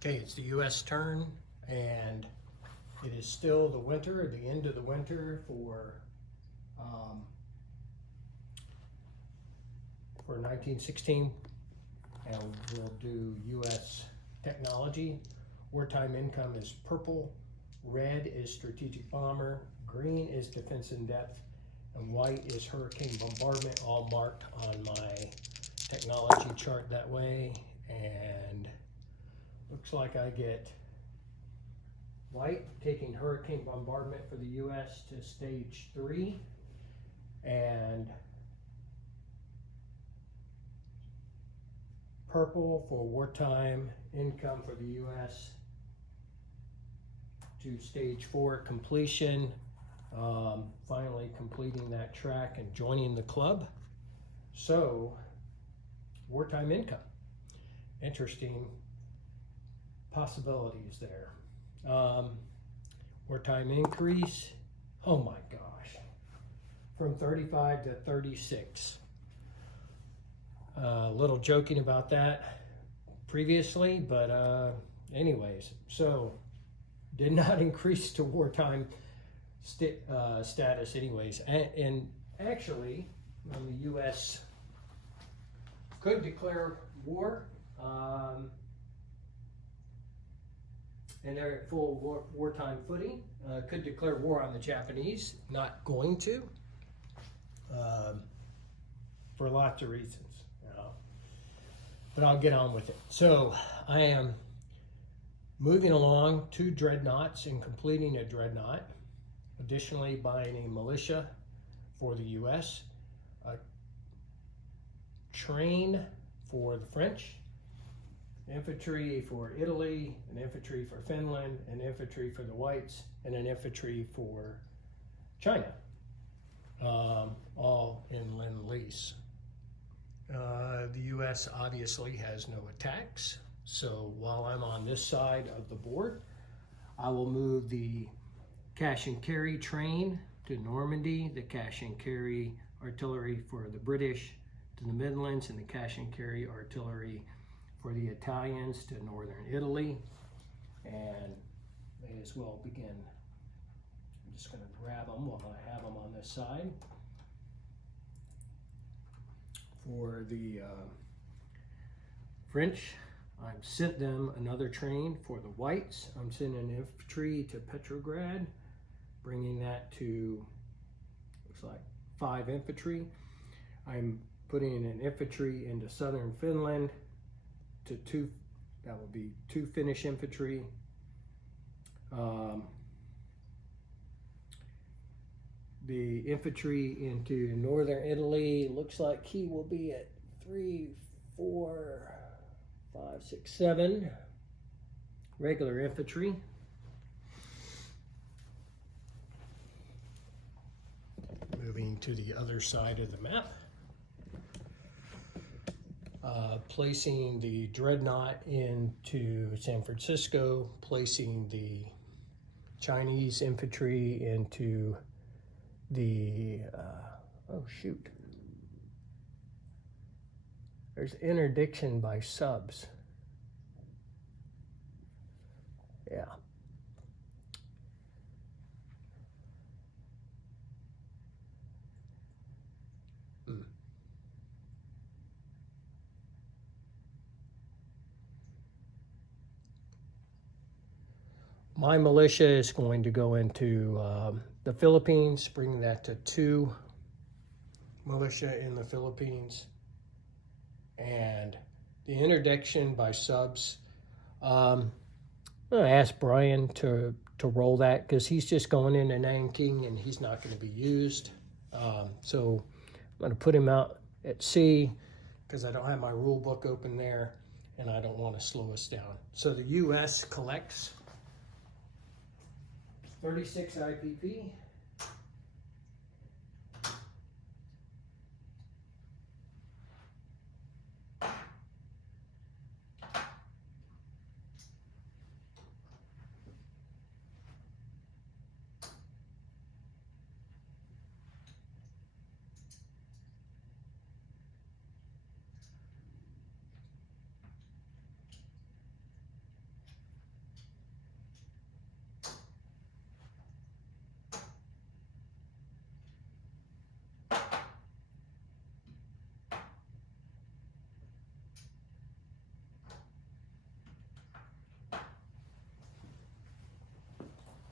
Okay, it's the US turn, and it is still the winter, the end of the winter for 1916, and we'll do US technology. Wartime income is purple, red is strategic bomber, green is defense in depth, and white is hurricane bombardment, all marked on my technology chart that way. And looks like I get white taking hurricane bombardment for the US to stage 3, and purple for wartime income for the US to stage 4 completion, finally completing that track and joining the club. So wartime income, interesting possibilities there. Wartime increase, oh my gosh, from 35 to 36. A little joking about that previously, but anyways, so did not increase to wartime status anyways. And actually, the US could declare war, and they're at full wartime footing. Could declare war on the Japanese, not going to, for lots of reasons. But I'll get on with it. So I am moving along 2 dreadnoughts and completing a dreadnought. Additionally, buying a militia for the US, a train for the French, infantry for Italy, an infantry for Finland, an infantry for the whites, and an infantry for China, all in Lend-Lease. The US obviously has no attacks, so while I'm on this side of the board, I will move the cash and carry train to Normandy, the cash and carry artillery for the British to the Midlands, and the cash and carry artillery for the Italians to northern Italy. And may as well begin. I'm just going to grab them while I have them on this side. For the French, I've sent them another train. For the whites, I'm sending infantry to Petrograd, bringing that to, looks like 5 infantry. I'm putting an infantry into southern Finland to 2, that will be 2 Finnish infantry. The infantry into northern Italy, looks like he will be at 3, 4, 5, 6, 7 regular infantry. Moving to the other side of the map. Placing the dreadnought into San Francisco, placing the Chinese infantry into the, oh shoot, there's interdiction by subs. Yeah. My militia is going to go into the Philippines, bringing that to 2 militia in the Philippines. And the interdiction by subs, I'm going to ask Brian to roll that, because he's just going into Nanking and he's not going to be used. So I'm going to put him out at sea because I don't have my rule book open there and I don't want to slow us down. So the US collects 36 IPP.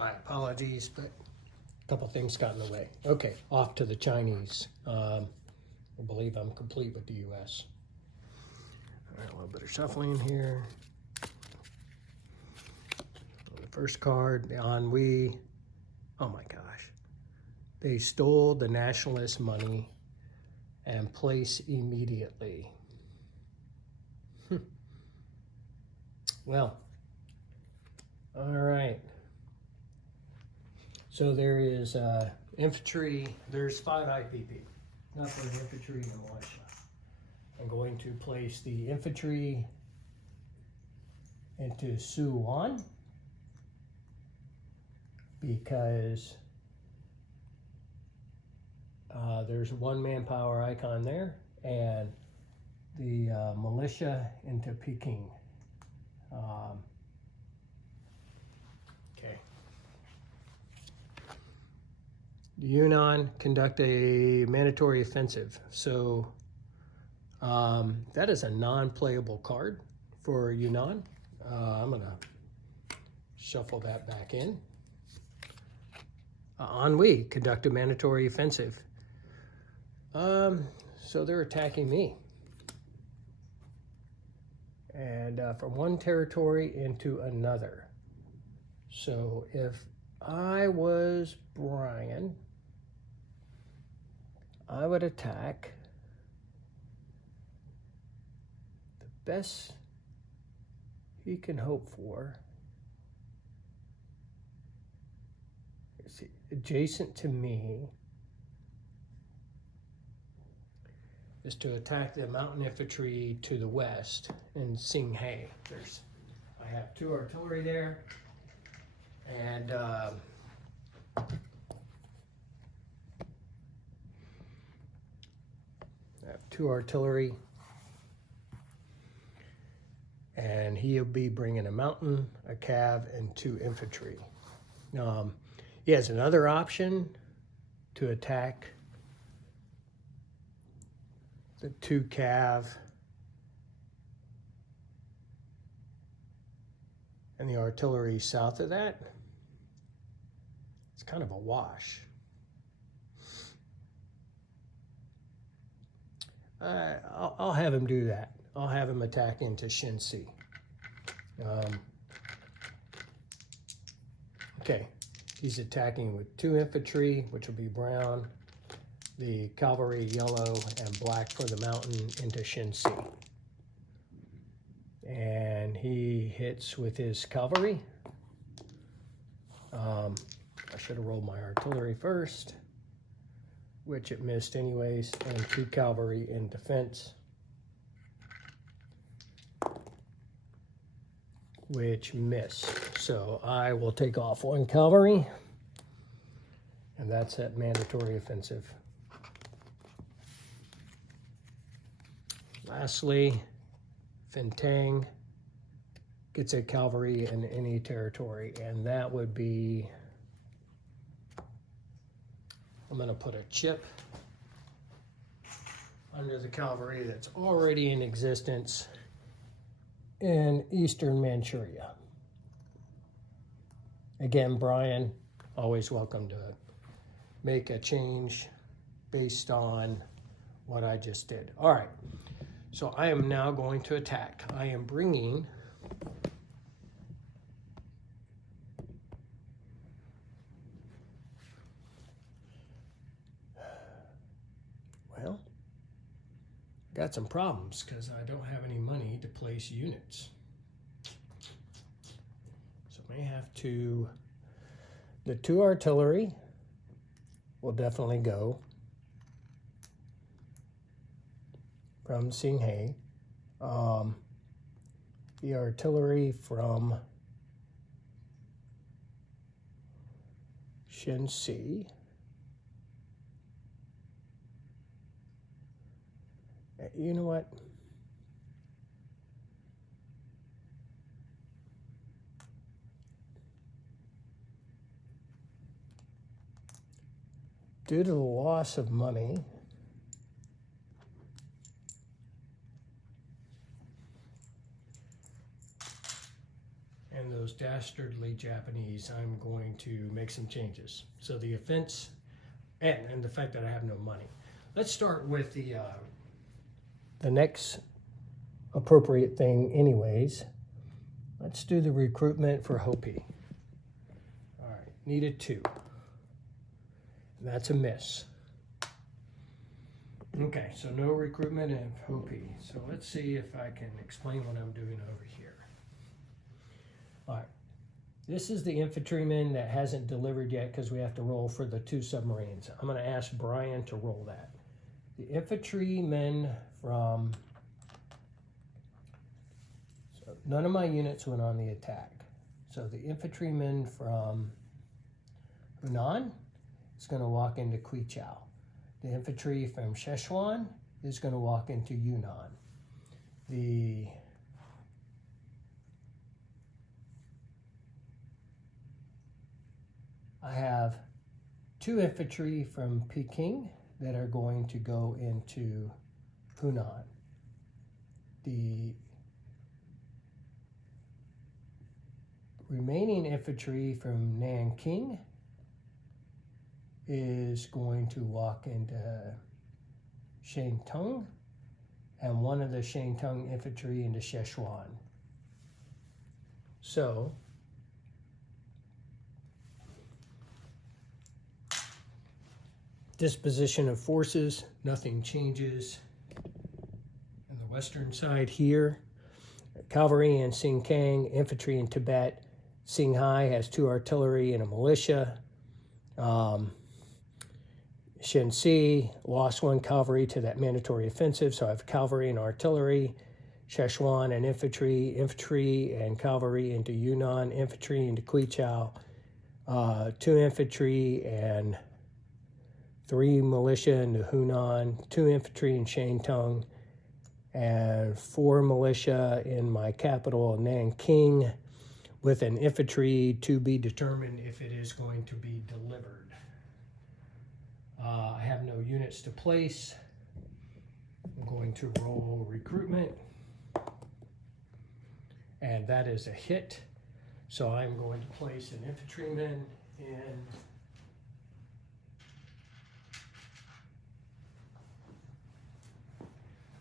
My apologies, but a couple things got in the way. Okay, off to the Chinese. I believe I'm complete with the U.S. All right, a little bit of shuffling here. The first card, the ennui. Oh my gosh. They stole the nationalist money and place immediately. Well, all right. So there is infantry, there's 5 IPP, nothing infantry and militia. I'm going to place the infantry into Suwon because there's 1 manpower icon there, and the militia into Peking. Okay. The Yunnan conduct a mandatory offensive. So that is a non-playable card for Yunnan. I'm going to shuffle that back in. Ennui conduct a mandatory offensive. So they're attacking me. And from one territory into another. So if I was Brian, I would attack the best he can hope for. Is adjacent to me is to attack the mountain infantry to the west in Singhe. I have 2 artillery there, and I have 2 artillery, and he'll be bringing a mountain, a cav, and 2 infantry. He has another option to attack the 2 cav and the artillery south of that. It's kind of a wash. I'll have him do that. I'll have him attack into Shinsi. Okay, he's attacking with 2 infantry, which will be brown, the cavalry yellow, and black for the mountain into Shinsi. And he hits with his cavalry. I should have rolled my artillery first, which it missed anyways, and 2 cavalry in defense, which missed. So I will take off 1 cavalry, and that's that mandatory offensive. Lastly, Fintang gets a cavalry in any territory, and that would be, I'm going to put a chip under the cavalry that's already in existence in eastern Manchuria. Again, Brian, always welcome to make a change based on what I just did. All right, so I am now going to attack. I am bringing got some problems because I don't have any money to place units. So I may have to, the 2 artillery will definitely go from Singhe. The artillery from Shensi. You know what? Due to the loss of money, and those dastardly Japanese, I'm going to make some changes. So the offense and the fact that I have no money. Let's start with the next appropriate thing anyways. Let's do the recruitment for Hopi. All right, needed 2. That's a miss. Okay, so no recruitment in Hopi. So let's see if I can explain what I'm doing over here. All right, this is the infantryman that hasn't delivered yet because we have to roll for the 2 submarines. I'm going to ask Brian to roll that. The infantrymen from... So none of my units went on the attack. So the infantryman from Hunan is going to walk into Quichao. The infantry from Szechuan is going to walk into Yunnan. I have 2 infantry from Peking that are going to go into Hunan. The remaining infantry from Nanking is going to walk into Shantung, and one of the Shantung infantry into Szechuan. So, disposition of forces, nothing changes. On the western side here, cavalry in Xingkang, infantry in Tibet. Qinghai has 2 artillery and a militia. Shenxi lost 1 cavalry to that mandatory offensive, so I have cavalry and artillery. Szechuan and infantry and cavalry into Yunnan, infantry into Quichao, 2 infantry and 3 militia into Hunan, 2 infantry in Shantung, and 4 militia in my capital, Nanking, with an infantry to be determined if it is going to be delivered. I have no units to place. I'm going to roll recruitment, and that is a hit. So I'm going to place an infantryman in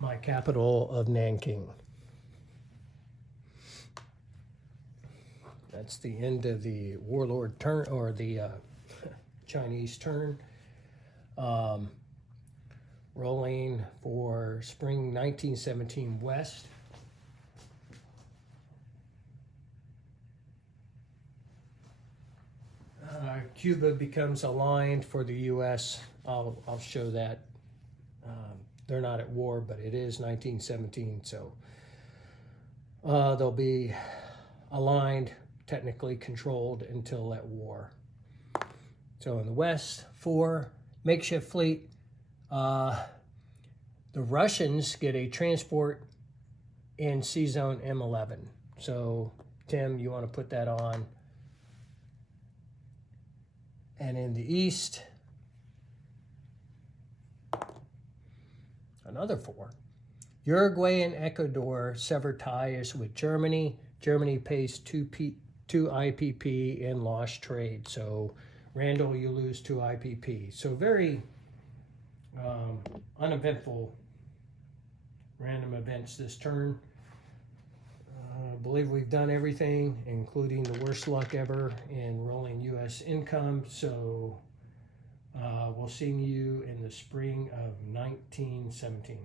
my capital of Nanking. That's the end of the warlord turn, or the Chinese turn. Rolling for spring 1917 west. Cuba becomes aligned for the U.S. I'll show that. They're not at war, but it is 1917, so they'll be aligned, technically controlled until at war. So in the west, 4 makeshift fleet. The Russians get a transport in C-Zone M11. So, Tim, you want to put that on. And in the east, another 4. Uruguay and Ecuador sever ties with Germany. Germany pays 2 IPP in lost trade. So, Randall, you lose 2 IPP. So very uneventful random events this turn. I believe we've done everything, including the worst luck ever in rolling U.S. income. So we'll see you in the spring of 1917.